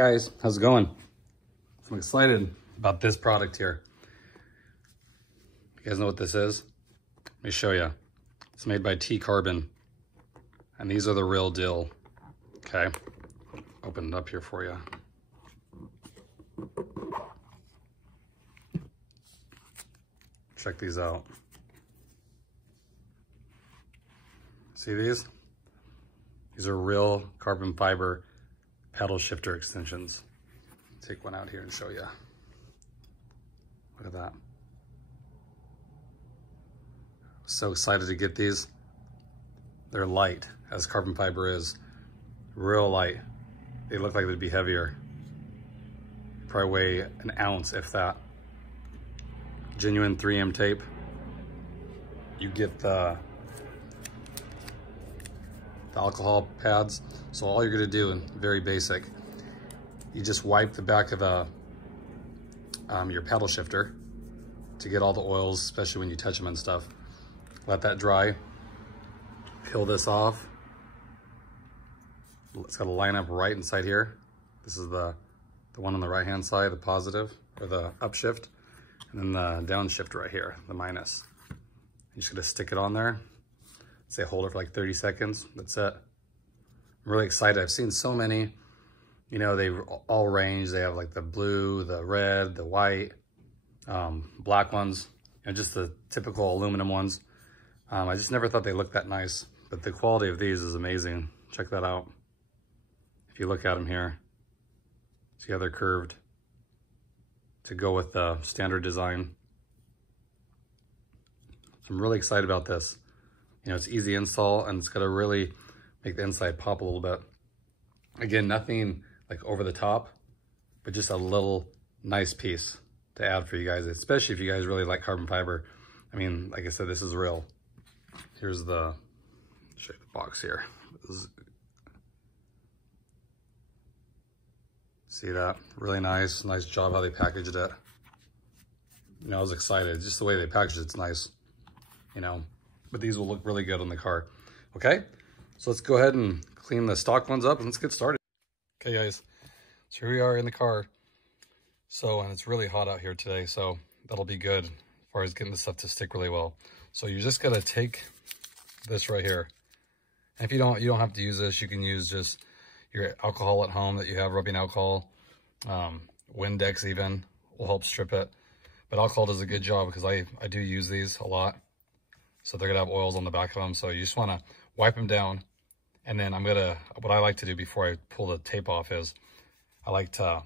guys, how's it going? I'm excited about this product here. You guys know what this is? Let me show you. It's made by T-Carbon, and these are the real deal. Okay, open it up here for you. Check these out. See these? These are real carbon fiber paddle shifter extensions. Take one out here and show you. Look at that. So excited to get these. They're light, as carbon fiber is. Real light. They look like they'd be heavier. Probably weigh an ounce, if that. Genuine 3M tape. You get the alcohol pads. So all you're gonna do, and very basic, you just wipe the back of the your paddle shifter to get all the oils, especially when you touch them and stuff. Let that dry. Peel this off. It's got to line up right inside here. This is the one on the right hand side, the positive, or the upshift, and then the downshift right here, the minus. You're just gonna stick it on there. Say hold it for like 30 seconds. That's it. I'm really excited. I've seen so many, you know, they all range. They have like the blue, the red, the white, black ones, and just the typical aluminum ones. I just never thought they looked that nice, but the quality of these is amazing. Check that out. If you look at them here, see how they're curved to go with the standard design. So I'm really excited about this. You know, it's easy install, and it's gonna really make the inside pop a little bit. Again, nothing like over the top, but just a little nice piece to add for you guys, especially if you guys really like carbon fiber. I mean, like I said, this is real. Here's the, show you the box here. See that? Really nice. Nice job how they packaged it. You know, I was excited. Just the way they packaged it's nice. You know, but these will look really good on the car. Okay, so let's go ahead and clean the stock ones up and let's get started. Okay, guys. So here we are in the car. So, and it's really hot out here today, so that'll be good as far as getting the stuff to stick really well. So you just gotta take this right here. And if you don't have to use this. You can use just your alcohol at home that you have, rubbing alcohol. Windex even will help strip it. But alcohol does a good job because I do use these a lot. So they're gonna have oils on the back of them. So you just wanna wipe them down. And then what I like to do before I pull the tape off is I like to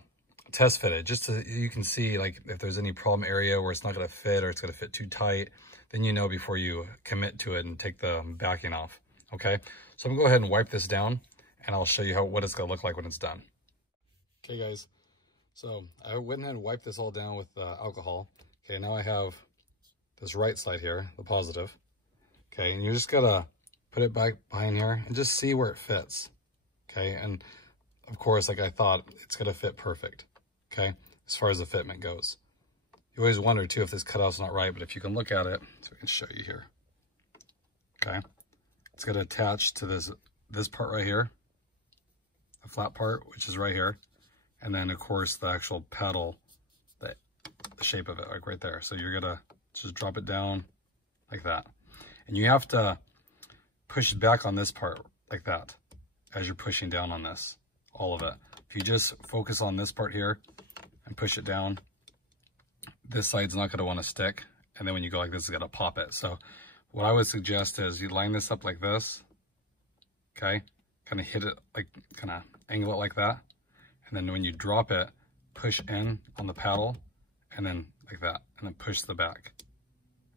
test fit it, just so you can see like if there's any problem area where it's not gonna fit or it's gonna fit too tight, then you know before you commit to it and take the backing off, okay? So I'm gonna go ahead and wipe this down and I'll show you what it's gonna look like when it's done. Okay guys, so I went ahead and wiped this all down with alcohol. Okay, now I have this right side here, the positive. Okay, and you're just gotta put it back behind here and just see where it fits. Okay, and of course, like I thought, it's gonna fit perfect. Okay, as far as the fitment goes. You always wonder too if this cutout's not right, but if you can look at it, so I can show you here. Okay, it's gonna attach to this part right here, the flat part, which is right here, and then of course the actual paddle, the shape of it, like right there. So you're gonna just drop it down like that, and you have to push back on this part like that as you're pushing down on this, all of it. If you just focus on this part here and push it down, this side's not gonna wanna stick. And then when you go like this, it's gonna pop it. So what I would suggest is you line this up like this, okay? Kind of hit it, like kind of angle it like that. And then when you drop it, push in on the paddle and then like that, and then push the back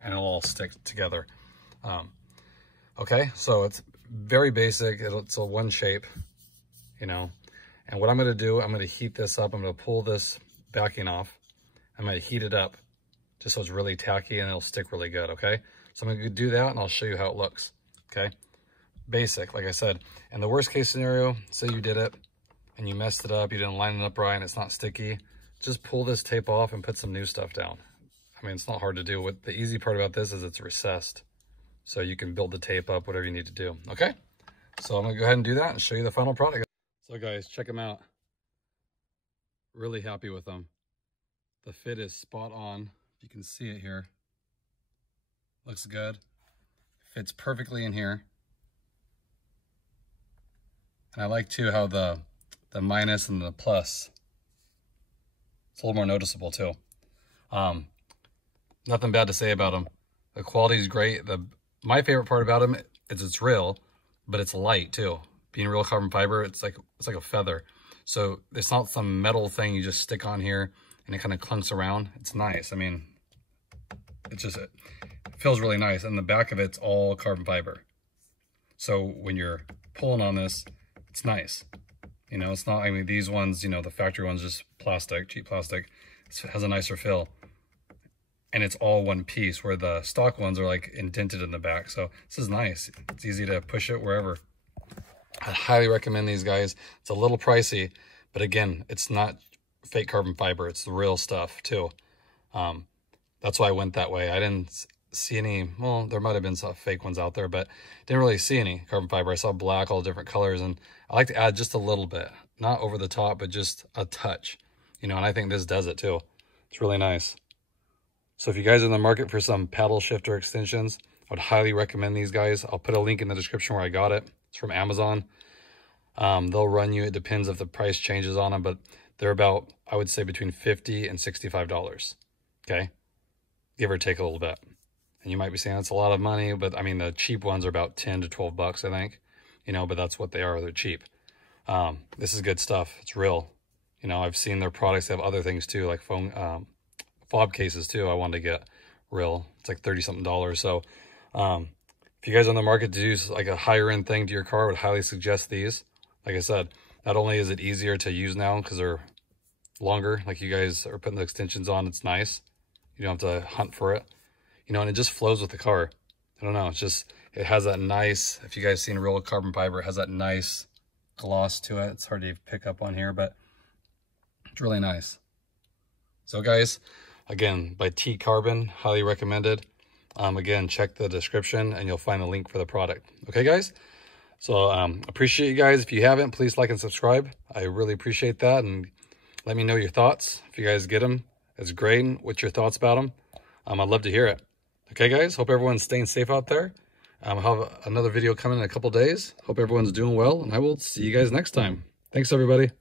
and it'll all stick together. Okay, so it's very basic. It's a one shape, you know. And what I'm gonna do, I'm gonna heat this up. I'm gonna pull this backing off. I'm gonna heat it up just so it's really tacky and it'll stick really good, okay? So I'm gonna do that and I'll show you how it looks, okay? Basic, like I said. And the worst case scenario, say you did it and you messed it up, you didn't line it up right and it's not sticky, just pull this tape off and put some new stuff down. I mean, it's not hard to do. What the easy part about this is it's recessed. So you can build the tape up, whatever you need to do, okay? So I'm gonna go ahead and do that and show you the final product. So guys, check them out. Really happy with them. The fit is spot on. You can see it here. Looks good. Fits perfectly in here. And I like too how the minus and the plus, it's a little more noticeable too. Nothing bad to say about them. The quality is great. My favorite part about them is it's real, but it's light too. Being real carbon fiber, it's like a feather. So it's not some metal thing you just stick on here and it kind of clunks around. It's nice. I mean, it feels really nice. And the back of it's all carbon fiber. So when you're pulling on this, it's nice. You know, it's not, I mean, these ones, you know, the factory ones, just plastic, cheap plastic. It has a nicer feel. And it's all one piece, where the stock ones are like indented in the back. So this is nice. It's easy to push it wherever. I highly recommend these guys. It's a little pricey, but again, it's not fake carbon fiber. It's the real stuff too. That's why I went that way. I didn't see any, well, there might have been some fake ones out there, but didn't really see any carbon fiber. I saw black, all different colors, and I like to add just a little bit, not over the top, but just a touch, you know, and I think this does it too. It's really nice. So if you guys are in the market for some paddle shifter extensions, I would highly recommend these guys. I'll put a link in the description where I got it. It's from Amazon. They'll run you, it depends if the price changes on them, but they're about, I would say, between $50 and $65. Okay, give or take a little bit. And you might be saying that's a lot of money, but I mean, the cheap ones are about 10 to 12 bucks, I think, you know, but that's what they are. They're cheap. This is good stuff. It's real. You know, I've seen their products. They have other things too, like phone, fob cases too. I wanted to get real. It's like $30-something. So, if you guys are on the market to do like a higher end thing to your car, I would highly suggest these. Like I said, not only is it easier to use now because they're longer, like you guys are putting the extensions on, it's nice. You don't have to hunt for it, you know, and it just flows with the car. I don't know, it's just, it has that nice, if you guys seen real carbon fiber, it has that nice gloss to it. It's hard to pick up on here, but it's really nice. So guys, again, by T Carbon, highly recommended. Again, check the description and you'll find the link for the product. Okay, guys? So appreciate you guys. If you haven't, please like and subscribe. I really appreciate that. And let me know your thoughts. If you guys get them, it's great. What's your thoughts about them? I'd love to hear it. Okay, guys? Hope everyone's staying safe out there. I'll have another video coming in a couple days. Hope everyone's doing well. And I will see you guys next time. Thanks, everybody.